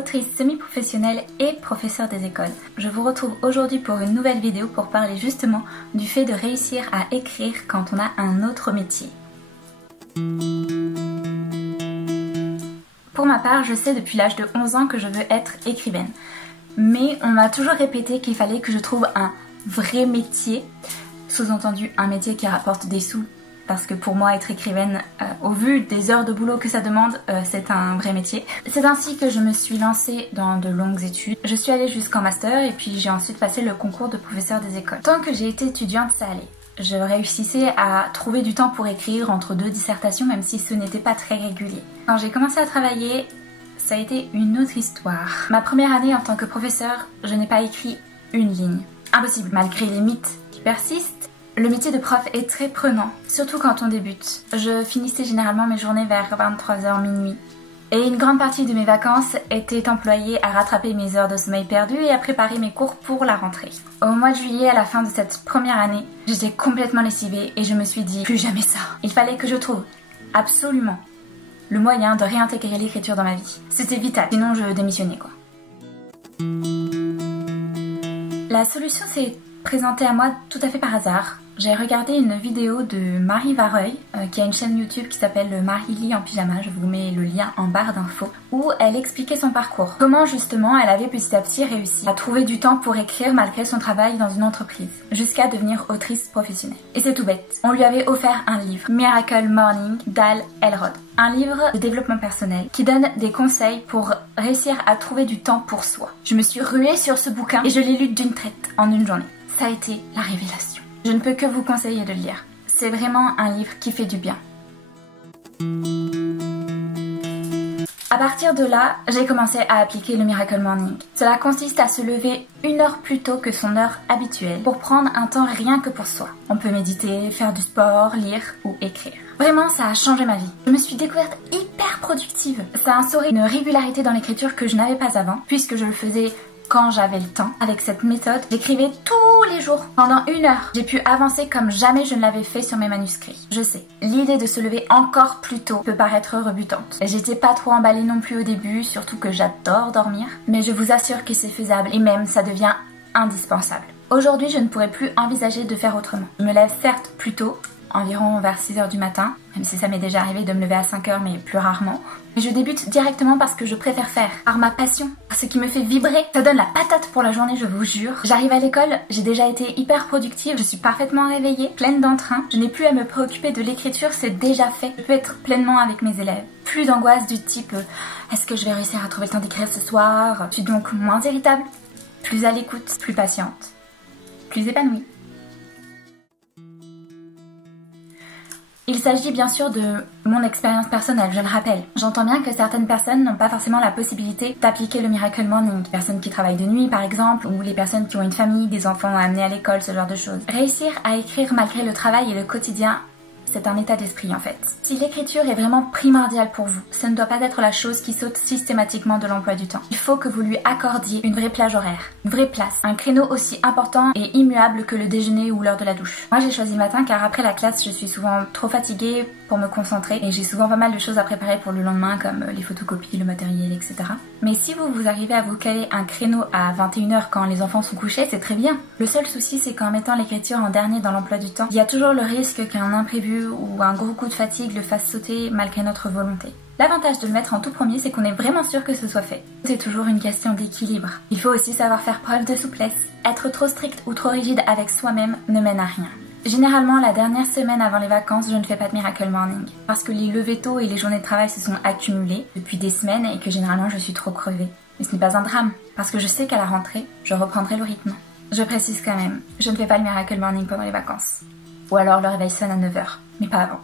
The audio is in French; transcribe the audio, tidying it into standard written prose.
autrice semi-professionnelle et professeure des écoles. Je vous retrouve aujourd'hui pour une nouvelle vidéo pour parler justement du fait de réussir à écrire quand on a un autre métier. Pour ma part, je sais depuis l'âge de 11 ans que je veux être écrivaine. Mais on m'a toujours répété qu'il fallait que je trouve un vrai métier, sous-entendu un métier qui rapporte des sous. Parce que pour moi, être écrivaine, au vu des heures de boulot que ça demande, c'est un vrai métier. C'est ainsi que je me suis lancée dans de longues études. Je suis allée jusqu'en master et puis j'ai ensuite passé le concours de professeur des écoles. Tant que j'ai été étudiante, ça allait. Je réussissais à trouver du temps pour écrire entre 2 dissertations, même si ce n'était pas très régulier. Quand j'ai commencé à travailler, ça a été une autre histoire. Ma première année en tant que professeur, je n'ai pas écrit une ligne. Impossible, malgré les mythes qui persistent. Le métier de prof est très prenant, surtout quand on débute. Je finissais généralement mes journées vers 23h minuit. Et une grande partie de mes vacances était employée à rattraper mes heures de sommeil perdues et à préparer mes cours pour la rentrée. Au mois de juillet, à la fin de cette première année, j'étais complètement lessivée et je me suis dit, plus jamais ça. Il fallait que je trouve absolument le moyen de réintégrer l'écriture dans ma vie. C'était vital, sinon je démissionnais quoi. La solution s'est présentée à moi tout à fait par hasard. J'ai regardé une vidéo de Marie Vareuil, qui a une chaîne YouTube qui s'appelle Marie lit en pyjama, je vous mets le lien en barre d'infos, où elle expliquait son parcours. Comment justement elle avait petit à petit réussi à trouver du temps pour écrire malgré son travail dans une entreprise, jusqu'à devenir autrice professionnelle. Et c'est tout bête, on lui avait offert un livre, Miracle Morning d'Hal Elrod. Un livre de développement personnel qui donne des conseils pour réussir à trouver du temps pour soi. Je me suis ruée sur ce bouquin et je l'ai lu d'une traite, en une journée. Ça a été la révélation. Je ne peux que vous conseiller de le lire. C'est vraiment un livre qui fait du bien. À partir de là, j'ai commencé à appliquer le Miracle Morning. Cela consiste à se lever 1 heure plus tôt que son heure habituelle pour prendre un temps rien que pour soi. On peut méditer, faire du sport, lire ou écrire. Vraiment, ça a changé ma vie. Je me suis découverte hyper productive. Ça a instauré une régularité dans l'écriture que je n'avais pas avant, puisque je le faisais quand j'avais le temps. Avec cette méthode, j'écrivais tous les jours. Pendant 1 heure, j'ai pu avancer comme jamais je ne l'avais fait sur mes manuscrits. Je sais, l'idée de se lever encore plus tôt peut paraître rebutante. J'étais pas trop emballée non plus au début, surtout que j'adore dormir. Mais je vous assure que c'est faisable et même ça devient indispensable. Aujourd'hui, je ne pourrais plus envisager de faire autrement. Je me lève certes plus tôt, environ vers 6h du matin, même si ça m'est déjà arrivé de me lever à 5h mais plus rarement. Mais je débute directement parce que je préfère faire, par ma passion, par ce qui me fait vibrer. Ça donne la patate pour la journée, je vous jure. J'arrive à l'école, j'ai déjà été hyper productive, je suis parfaitement réveillée, pleine d'entrain. Je n'ai plus à me préoccuper de l'écriture, c'est déjà fait. Je peux être pleinement avec mes élèves. Plus d'angoisse du type est-ce que je vais réussir à trouver le temps d'écrire ce soir? Je suis donc moins irritable, plus à l'écoute, plus patiente, plus épanouie. Il s'agit bien sûr de mon expérience personnelle, je le rappelle. J'entends bien que certaines personnes n'ont pas forcément la possibilité d'appliquer le Miracle Morning. Les personnes qui travaillent de nuit par exemple, ou les personnes qui ont une famille, des enfants à amener à l'école, ce genre de choses. Réussir à écrire malgré le travail et le quotidien, c'est un état d'esprit en fait. Si l'écriture est vraiment primordiale pour vous, ça ne doit pas être la chose qui saute systématiquement de l'emploi du temps. Il faut que vous lui accordiez une vraie plage horaire, une vraie place, un créneau aussi important et immuable que le déjeuner ou l'heure de la douche. Moi j'ai choisi le matin car après la classe je suis souvent trop fatiguée pour me concentrer et j'ai souvent pas mal de choses à préparer pour le lendemain comme les photocopies, le matériel, etc. Mais si vous arrivez à vous caler un créneau à 21h quand les enfants sont couchés, c'est très bien. Le seul souci c'est qu'en mettant l'écriture en dernier dans l'emploi du temps, il y a toujours le risque qu'un imprévu ou un gros coup de fatigue le fasse sauter malgré notre volonté. L'avantage de le mettre en tout premier, c'est qu'on est vraiment sûr que ce soit fait. C'est toujours une question d'équilibre. Il faut aussi savoir faire preuve de souplesse. Être trop strict ou trop rigide avec soi-même ne mène à rien. Généralement, la dernière semaine avant les vacances, je ne fais pas de Miracle Morning. Parce que les levées tôt et les journées de travail se sont accumulées depuis des semaines et que généralement je suis trop crevée. Mais ce n'est pas un drame, parce que je sais qu'à la rentrée, je reprendrai le rythme. Je précise quand même, je ne fais pas le Miracle Morning pendant les vacances. Ou alors le réveil sonne à 9h, mais pas avant.